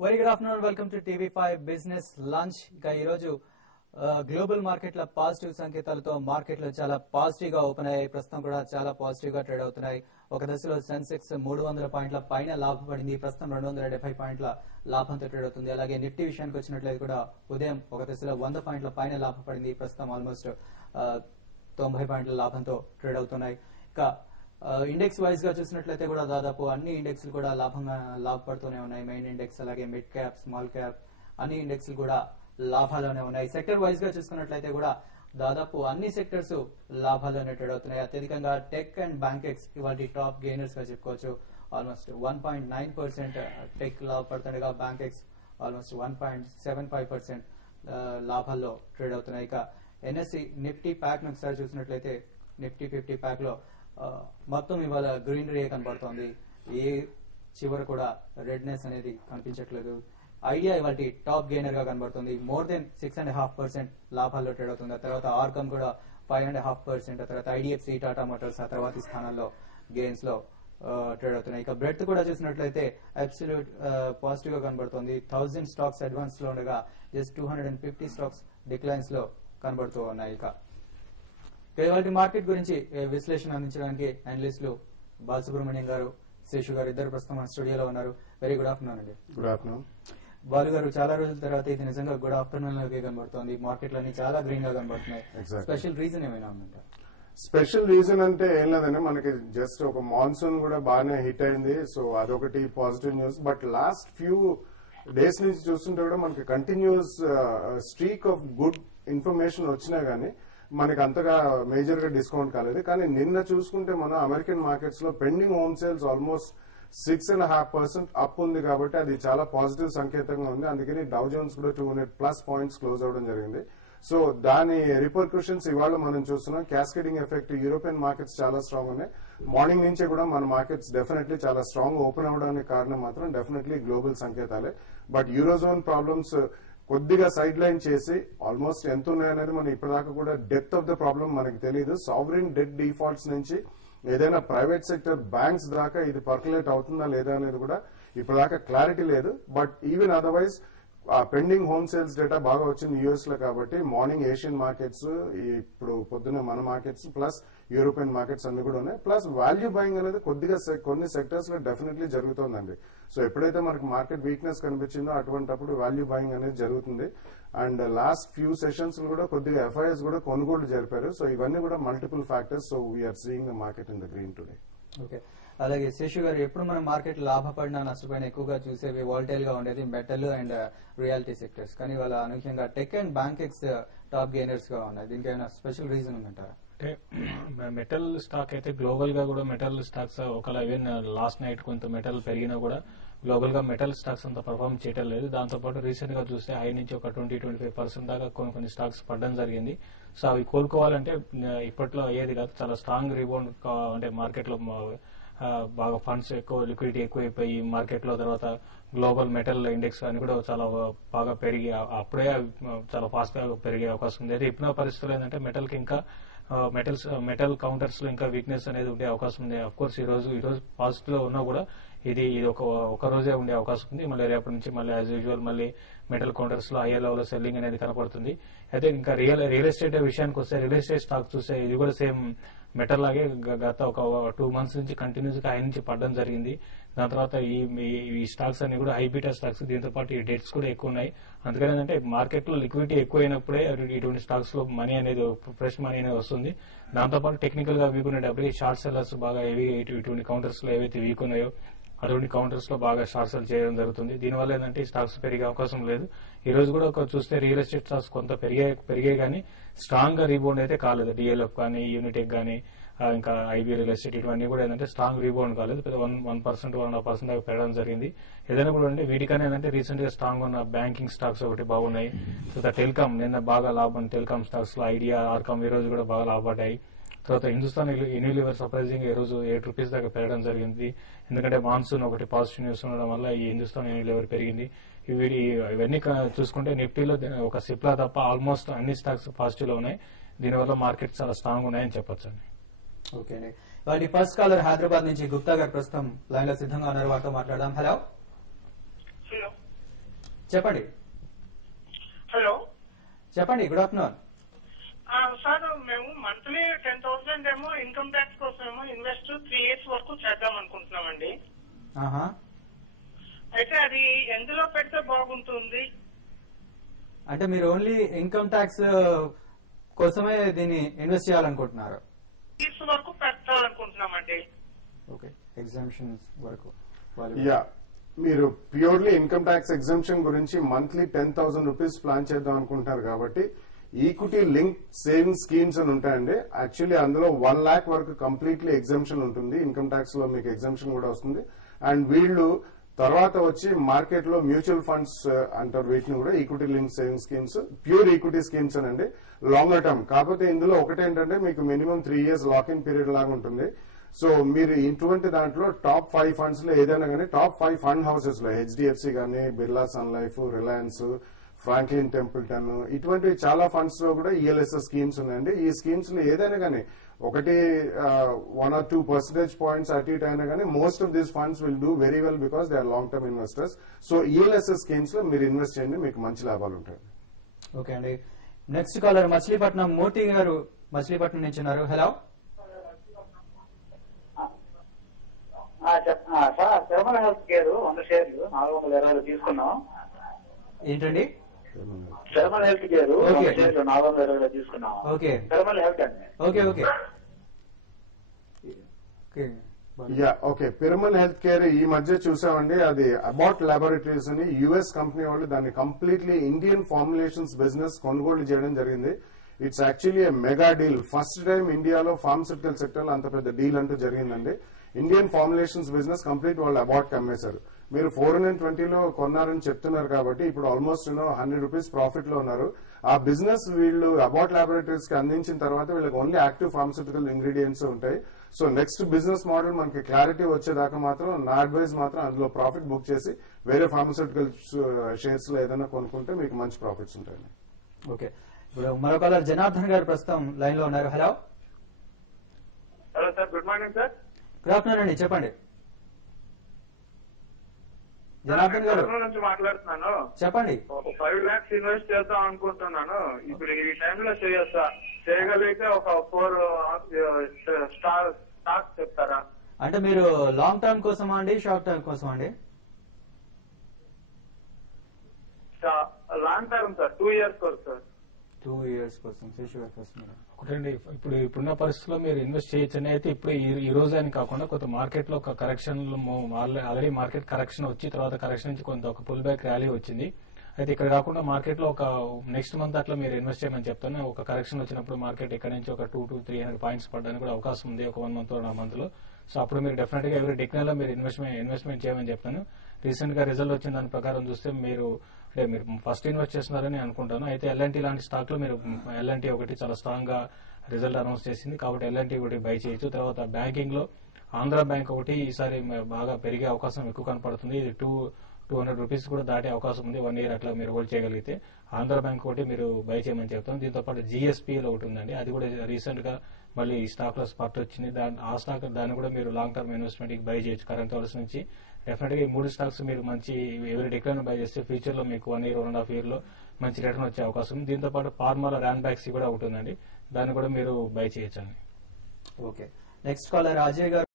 Very good afternoon, welcome to TV5 business lunch. ఇక ఈ రోజు గ్లోబల్ మార్కెట్ల పాజిటివ్ సంకేతాలతో మార్కెట్లు చాలా పాజిటివ్ గా ఓపెన్ అయ్యాయి. ప్రస్తుతం కూడా చాలా పాజిటివ్ గా ట్రేడ్ అవుతున్నాయి. ఒక దశలో సెన్సెక్స్ 300 పాయింట్ల పైన లాభపడింది. ప్రస్తుతం 270 పాయింట్ల లాభంతో ట్రేడ్ అవుతుంది. అలాగే నిఫ్టీ విషయానికి వచ్చినట్లయితే కూడా ఉదయం ఒక దశలో 100 పాయింట్ల పైన లాభపడింది. ప్రస్తుతం ఆల్మోస్ట్ 90 పాయింట్ల లాభంతో ట్రేడ్ అవుతున్నాయి. ఇక ఇండెక్స్ వైజ్ గా చూసినట్లయితే కూడా దాదాపు అన్ని ఇండెక్స్లు కూడా లాభపడుతూనే ఉన్నాయి. మెయిన్ ఇండెక్స్ అలాగే మిడ్ క్యాప్, స్మాల్ క్యాప్ అన్ని ఇండెక్స్లు కూడా లాభాల్లోనే ఉన్నాయి. సెక్టర్ వైజ్ గా చూసుకున్నట్లయితే కూడా దాదాపు అన్ని సెక్టర్స్ లాభాల్లోనే ట్రేడ్ అవుతున్నాయి. అత్యధికంగా టెక్ అండ్ బ్యాంకెక్స్ ఇవాళ టాప్ గెయినర్స్ గా చెప్పుకోవచ్చు. ఆల్మోస్ట్ 1.9% టెక్ లాభపడుతుండగా బ్యాంకెక్స్ ఆల్మోస్ట్ 1.75% లాభాల్లో ట్రేడ్ అవుతున్నాయి. ఇక ఎన్ఎస్సి నిఫ్టీ ప్యాక్ ను ఒకసారి చూసినట్లయితే నిఫ్టీ 50 ప్యాక్ లో మొత్తం ఇవాళ గ్రీనరీ కనబడుతోంది. ఏ చివర కూడా రెడ్నెస్ అనేది కనిపించట్లేదు. ఐడియా ఇవాళ టాప్ గెయినర్ గా కనబడుతుంది. మోర్ దెన్ 6.5% లాభాల్లో ట్రేడ్ అవుతుంది. ఆ తర్వాత ఆర్కమ్ కూడా 5.5%, ఆ తర్వాత ఐడిఎఫ్సి, టాటా మోటార్స్ ఆ తర్వాతి స్థానంలో గెయిన్స్ లో ట్రేడ్ అవుతున్నాయి. ఇక బ్రెడ్త్ కూడా చూసినట్లయితే అబ్సల్యూట్ పాజిటివ్ గా కనబడుతుంది. 1000 స్టాక్స్ అడ్వాన్స్ లో ఉండగా జస్ట్ 250 స్టాక్స్ డిక్లైన్స్ లో కనబడుతూ ఉన్నాయి. ఇక ఇవాళ మార్కెట్ గురించి విశ్లేషణ అందించడానికి అనలిస్టులు బాలసుబ్రహ్మణ్యం గారు, శేషు గారు ఇద్దరు ప్రస్తుతం మన స్టూడియోలో ఉన్నారు. వెరీ గుడ్ ఆఫ్టర్నూన్ అండి. గుడ్ ఆఫ్టర్నూన్ బాలు గారు. చాలా రోజుల తర్వాత ఇది నిజంగా గుడ్ ఆఫ్టర్నూన్ లాగే కనబడుతోంది. మార్కెట్లన్నీ చాలా గ్రీన్ గా కనబడుతున్నాయి. స్పెషల్ రీజన్ ఏమైనా ఉందంట? స్పెషల్ రీజన్ అంటే ఏం లేదండి, మనకి జస్ట్ ఒక మాన్సూన్ కూడా బాగానే హిట్ అయింది. సో అదొకటి positive news. But last few days నుంచి చూస్తుంటే కూడా మనకి continuous streak of good information వచ్చినా గానీ మనకి అంతగా మేజర్ గా డిస్కౌంట్ కాలేదు. కానీ నిన్న చూసుకుంటే మనం అమెరికన్ మార్కెట్స్ లో pending home sales almost 6.5% up ఉంది. కాబట్టి అది చాలా పాజిటివ్ సంకేతంగా ఉంది. అందుకని డౌ జోన్స్ కూడా 200+ పాయింట్స్ క్లోజ్ అవడం జరిగింది. సో దాని రిపర్క్యూషన్స్ ఇవాళ మనం చూస్తున్నాం. క్యాస్కేడింగ్ ఎఫెక్ట్ యూరోపియన్ మార్కెట్స్ చాలా స్ట్రాంగ్ ఉన్నాయి. మార్నింగ్ నుంచే కూడా మన మార్కెట్స్ డెఫినెట్లీ చాలా స్ట్రాంగ్ ఓపెన్ అవడానికి కారణం మాత్రం డెఫినెట్లీ గ్లోబల్ సంకేతాలే. బట్ యూరోజోన్ ప్రాబ్లమ్స్ కొద్దిగా సైడ్ లైన్ చేసి ఆల్మోస్ట్ ఎంత ఉన్నాయనేది మనం ఇప్పటిదాకా కూడా డెప్త్ ఆఫ్ ద ప్రాబ్లం మనకి తెలియదు. సావరిన్ డెట్ డిఫాల్ట్స్ నుంచి ఏదైనా ప్రైవేట్ సెక్టర్ బ్యాంక్స్ దాకా ఇది పర్కులేట్ అవుతుందా లేదా అనేది కూడా ఇప్పటిదాకా క్లారిటీ లేదు. But even otherwise pending home sales data బాగా వచ్చింది యూఎస్ లో. కాబట్టి మార్నింగ్ ఏషియన్ మార్కెట్స్, ఇప్పుడు పొద్దున్న మన మార్కెట్స్ ప్లస్ యూరోపియన్ మార్కెట్స్ అన్ని కూడా ఉన్నాయి. ప్లస్ వాల్యూ బయింగ్ అనేది కొద్దిగా కొన్ని సెక్టర్స్ లో డెఫినెట్లీ జరుగుతోందండి. సో ఎప్పుడైతే మనకి మార్కెట్ వీక్నెస్ కనిపించిందో అటువంటిప్పుడు వాల్యూ బయింగ్ అనేది జరుగుతుంది. అండ్ లాస్ట్ ఫ్యూ సెషన్స్ కూడా కొద్దిగా ఎఫ్ఐఎస్ కూడా కొనుగోలు జరిపారు. సో ఇవన్నీ కూడా multiple factors. So we are seeing the market in the green today. Okay, అలాగే శేషు గారు, ఎప్పుడు మనం మార్కెట్ లాభపడినా నష్టపోయినా ఎక్కువగా చూసేవి వాల్టైల్ గా ఉండేది మెటల్ అండ్ రియాలిటీ సెక్టర్స్. కానీ వాళ్ళ అనూహ్యంగా టెక్ అండ్ బ్యాంకెక్స్ టాప్ గెయినర్స్ గా ఉన్నాయి. దీనికి ఏమైనా స్పెషల్ రీజన్ ఉందంటారా? అంటే మెటల్ స్టాక్ అయితే గ్లోబల్ గా కూడా మెటల్ స్టాక్స్ ఒకవేళ ఈవెన్ లాస్ట్ నైట్ కొంత మెటల్ పెరిగినా కూడా గ్లోబల్ గా మెటల్ స్టాక్స్ అంత పర్ఫార్మ్ చేయడం లేదు. దాంతోపాటు రీసెంట్ గా చూస్తే హై నుంచి ఒక 20-25% దాకా కొన్ని స్టాక్స్ పడడం జరిగింది. సో అవి కోలుకోవాలంటే ఇప్పట్లో అయ్యేది కాదు. చాలా స్ట్రాంగ్ రీబౌండ్ అంటే మార్కెట్ లో బాగా ఫండ్స్ ఎక్కువ, లిక్విడిటీ ఎక్కువైపోయి మార్కెట్ లో తర్వాత గ్లోబల్ మెటల్ ఇండెక్స్ అని కూడా చాలా బాగా పెరిగి అప్పుడే చాలా ఫాస్ట్ గా పెరిగే అవకాశం ఉంది. అయితే ఇప్పుడు పరిస్థితులు ఏంటంటే మెటల్ కి ఇంకా మెటల్ కౌంటర్స్ లో ఇంకా వీక్నెస్ అనేది ఉండే అవకాశం ఉంది. అఫ్ కోర్స్ ఈ రోజు పాజిటివ్ లో ఉన్నా కూడా ఇది ఒక రోజే ఉండే అవకాశం ఉంది. మళ్ళీ రేపటి నుంచి మళ్ళీ యాజ్ యూజువల్ మళ్ళీ మెటల్ కౌంటర్స్ లో హైయర్ లెవెల్ సెల్లింగ్ అనేది కనపడుతుంది. అయితే ఇంకా రియల్ ఎస్టేట్ విషయానికి వస్తే రియల్ ఎస్టేట్ స్టాక్ చూస్తే ఇది కూడా సేమ్ మెటల్ లాగే గత ఒక 2 months నుంచి కంటిన్యూస్ గా హై నుంచి పడడం జరిగింది. దాని తర్వాత ఈ స్టాక్స్ అన్ని కూడా హై బీటా స్టాక్స్, దీంతో పాటు ఈ డెట్స్ కూడా ఎక్కువ ఉన్నాయి. అందుకని ఏంటంటే మార్కెట్ లో లిక్విడిటీ ఎక్కువ అయినప్పుడే ఇటువంటి స్టాక్స్ లో మనీ అనేది ఫ్రెష్ మనీ అనేది వస్తుంది. దాంతోపాటు టెక్నికల్ గా వీక్ ఉండేటప్పుడు షార్ట్ సెల్లర్స్ బాగా ఇటువంటి కౌంటర్స్ లో ఏవైతే వీక్ ఉన్నాయో అటువంటి కౌంటర్స్ లో బాగా షార్ట్ సెల్ చేయడం జరుగుతుంది. దీనివల్ల ఏంటంటే ఈ స్టాక్స్ పెరిగే అవకాశం లేదు. ఈ రోజు కూడా చూస్తే రియల్ ఎస్టేట్ స్టాక్స్ కొంత పెరిగాయి కానీ స్ట్రాంగ్ గా రీబౌండ్ అయితే కాలేదు. డిఎల్ఎఫ్ కానీ, యూనిటెక్ కానీ, ఇంకా ఐబీ రియల్ ఎస్టేట్ ఇవన్నీ కూడా ఏంటంటే స్ట్రాంగ్ రీబౌండ్ కాలేదు. 1%, 1.5% దాకా పెరగడం జరిగింది. ఏదైనా కూడా అంటే వీటికన్నా ఏంటంటే రీసెంట్ గా స్ట్రాంగ్ ఉన్న బ్యాంకింగ్ స్టాక్స్ ఒకటి బాగున్నాయి. తర్వాత టెలికాం నిన్న బాగా లాభం, టెలికాం స్టాక్స్ లో ఐడియా, ఆర్కామ్ ఈ రోజు కూడా బాగా లాభపడ్డాయి. తర్వాత హిందుస్థాన్ యూనిలివర్ సర్ప్రైజింగ్ ఈ రోజు ₹8 దాకా పెరగడం జరిగింది. ఎందుకంటే మాన్సూన్ ఒకటి పాజిటివ్ న్యూస్ ఉండడం వల్ల ఈ హిందుస్థాన్ యూనిలివర్ పెరిగింది. ఇవన్నీ చూసుకుంటే నిఫ్టీలో ఒక సిప్లా తప్ప ఆల్మోస్ట్ అన్ని స్టాక్స్ పాజిటివ్ లో ఉన్నాయి. దీనివల్ల మార్కెట్ చాలా స్ట్రాంగ్ ఉన్నాయని చెప్పొచ్చు అండి. ఓకే అండి. వాటి ఫస్ట్ కాలర్ హైదరాబాద్ నుంచి గుప్తా గారు ప్రస్తుతం లైన్ లో సిద్ధంగా ఉన్నారు. వారితో మాట్లాడదాం. హలో చెప్పండి. హలో చెప్పండి. Good afternoon. సార్, మేము మంత్లీ 10,000 ఏమో ఇన్కమ్ ట్యాక్స్ కోసం ఏమో ఇన్వెస్ట్ 3 years వరకు చేద్దాం అనుకుంటున్నామండి. ఆహా. అయితే అది ఎందులో పెడితే బాగుంటుంది? అంటే మీరు ఓన్లీ ఇన్కమ్ ట్యాక్స్ కోసమే దీన్ని ఇన్వెస్ట్ చేయాలనుకుంటున్నారు? years వరకు పెట్టాలనుకుంటున్నామండి. ఓకే, ఎగ్జామ్షన్స్ వరకు. యా, మీరు ప్యూర్లీ ఇన్కమ్ ట్యాక్స్ ఎగ్జామ్షన్ గురించి మంత్లీ 10,000 రూపీస్ ప్లాన్ చేద్దాం అనుకుంటున్నారు కాబట్టి ఈక్విటీ లింక్ సేవింగ్ స్కీమ్స్ అని ఉంటాయండి. యాక్చువల్లీ అందులో 1 lakh వరకు కంప్లీట్లీ ఎగ్జామ్షన్ ఉంటుంది. ఇన్కమ్ ట్యాక్స్ లో మీకు ఎగ్జామ్షన్ కూడా వస్తుంది. అండ్ వీళ్ళు తర్వాత వచ్చి మార్కెట్ లో మ్యూచువల్ ఫండ్స్ అంటారు, వీటిని కూడా equity link saving schemes, pure equity schemes అనండి, లాంగర్ టర్మ్. కాకపోతే ఇందులో ఒకటేంటంటే మీకు minimum 3 years lock in period లాగా ఉంటుంది. సో మీరు ఇటువంటి దాంట్లో టాప్ 5 ఫండ్స్ లో ఏదైనా కానీ టాప్ 5 ఫండ్ హౌసెస్ లో హెచ్డిఎఫ్సి కానీ, Birla Sun Life, Reliance, Franklin Templeton, ఇటువంటి చాలా ఫండ్స్ లో కూడా ఈఎల్ఎస్ఎస్ స్కీమ్స్ ఉన్నాయండి. ఈ స్కీమ్స్ లో ఏదైనా కానీ ఒకటి 1 or 2 percentage points అటు ఇటు అయినా కానీ most of these funds will do very well because they are long term investors. So ELSS schemes లో మీరు ఇన్వెస్ట్ చేయండి, మీకు మంచి లాభాలు ఉంటాయి. ఓకే అండి. నెక్స్ట్ కాలర్ మచిలీపట్నం మూర్తి గారు మచిలీపట్నం నుంచి ఉన్నారు. Hello. Sir, Tirumala health care 100 shares 420 తీసుకున్నాం. ఏంటండి? Tirumala health care okay. 100 shares 420 తీసుకున్నాం. ఓకే. తిరుమల హెల్త్ అండి. Okay. Okay. Yeah, okay. Piramal health care ఈ మధ్య చూసామండి, అది అబాట్ లాబొరేటరీస్ అని యుఎస్ కంపెనీ వాళ్ళు దాన్ని కంప్లీట్లీ ఇండియన్ ఫార్ములేషన్స్ బిజినెస్ కొనుగోలు చేయడం జరిగింది. It's actually a mega deal. First time ఇండియాలో ఫార్మస్యూటికల్ సెక్టర్ లో అంత పెద్ద డీల్ అంటూ జరిగిందండి. ఇండియన్ ఫార్ములేషన్స్ బిజినెస్ కంప్లీట్ వాళ్ళు అబాట్ అమ్మేశారు. మీరు 420 కొన్నారని చెప్తున్నారు కాబట్టి ఇప్పుడు ఆల్మోస్ట్ 100 రూపీస్ ప్రాఫిట్ లో ఉన్నారు. ఆ బిజినెస్ వీళ్ళు అబాట్ లాబొరేటరీస్ కి అందించిన తర్వాత వీళ్ళకి ఓన్లీ యాక్టివ్ ఫార్మస్యూటికల్ ఇంగ్రీడియంట్స్ ఉంటాయి. సో నెక్స్ట్ బిజినెస్ మోడల్ మనకి క్లారిటీ వచ్చేదాకా మాత్రం నా అడ్వైజ్ మాత్రం అందులో ప్రాఫిట్ బుక్ చేసి వేరే ఫార్మస్యూటికల్ షేర్స్ లో ఏదైనా కొనుక్కుంటే మీకు మంచి ప్రాఫిట్స్ ఉంటాయి. ఓకే. ఇప్పుడు మరో కాలర్ జనార్దన్ గారు ప్రస్తుతం లైన్ లో ఉన్నారు. Hello. Hello sir, good morning sir. Good afternoon అండి, చెప్పండి. జనార్దన్ గారు నుంచి మాట్లాడుతున్నాను. చెప్పండి. 5 lakhs ఇన్వెస్ట్ చేద్దాం అనుకుంటున్నాను. ఇప్పుడు ఈ టైంలో చేయొచ్చా? చేయగలిగితే ఒక 4 స్టాక్స్ చెప్తారా? అంటే మీరు లాంగ్ టర్మ్ కోసమా అండి, షార్ట్ టర్మ్ కోసమా అండి? లాంగ్ టర్మ్ సార్, 2 years వరకు సార్. 2 years కోసం. ఒకటండి, ఇప్పుడున్న పరిస్థితుల్లో మీరు ఇన్వెస్ట్ చేయొచ్చని అయితే ఇప్పుడు ఈ రోజు అని కాకుండా కొంత మార్కెట్ లో ఒక కరెక్షన్, ఆల్రెడీ మార్కెట్ కరెక్షన్ వచ్చి తర్వాత కరెక్షన్ నుంచి కొంత ఒక పుల్ బ్యాక్ ర్యాలీ వచ్చింది. అయితే ఇక్కడ కాకుండా మార్కెట్ లో ఒక నెక్స్ట్ మంత్ అట్లా మీరు ఇన్వెస్ట్ చేయమని చెప్తాను. ఒక కరెక్షన్ వచ్చినప్పుడు మార్కెట్ ఇక్కడ నుంచి ఒక 200 to 300 పాయింట్స్ పడడానికి కూడా అవకాశం ఉంది ఒక 1 month or 1 month లో. సో అప్పుడు మీరు డెఫినెట్ గా ఎవరి డిక్లైన్ లో మీరు ఇన్వెస్ట్మెంట్ చేయమని చెప్తాను. రీసెంట్ గా రిజల్ట్ వచ్చిన దాని ప్రకారం చూస్తే మీరు ఫస్ట్ ఇన్వెస్ట్ చేస్తున్నారని అనుకుంటాను. అయితే ఎల్ఎన్టీ లాంటి స్టాక్ లో మీరు ఎల్ఎన్టీ ఒకటి చాలా స్ట్రాంగ్ గా రిజల్ట్ అనౌన్స్ చేసింది కాబట్టి ఎల్ఎన్టీ ఒకటి బై చేయొచ్చు. తర్వాత బ్యాంకింగ్ లో ఆంధ్ర బ్యాంక్ ఒకటి ఈసారి బాగా పెరిగే అవకాశం ఎక్కువ కనపడుతుంది. ఇది 200 రూపీస్ కూడా దాటే అవకాశం ఉంది 1 year అట్లా మీరు హోల్డ్ చేయగలిగితే. ఆంధ్ర బ్యాంక్ ఒకటి మీరు బై చేయమని చెప్తాను. దీంతో పాటు జిఎస్పీలో ఒకటి ఉందండి, అది కూడా రీసెంట్ గా మళ్ళీ ఈ స్టాక్ లో స్పాట్ వచ్చింది. ఆ స్టాక్ దాన్ని కూడా మీరు లాంగ్ టర్మ్ ఇన్వెస్ట్మెంట్ కి బై చేయొచ్చు. కరెంట్ అవర్స్ నుంచి డెఫినెట్ గా ఈ 3 స్టాక్స్ మీరు మంచి ఎవరి డిక్లైన్ బై చేస్తే ఫ్యూచర్ లో మీకు 1 year 1.5 year లో మంచి రిటర్న్ వచ్చే అవకాశం ఉంది. దీంతో పాటు ఫార్మాలో ర్యాన్ బ్యాక్సీ కూడా ఒకటి ఉందండి, దాన్ని కూడా మీరు బై చేయొచ్చండి. ఓకే. నెక్స్ట్ కాలర్ అజయ్ గారు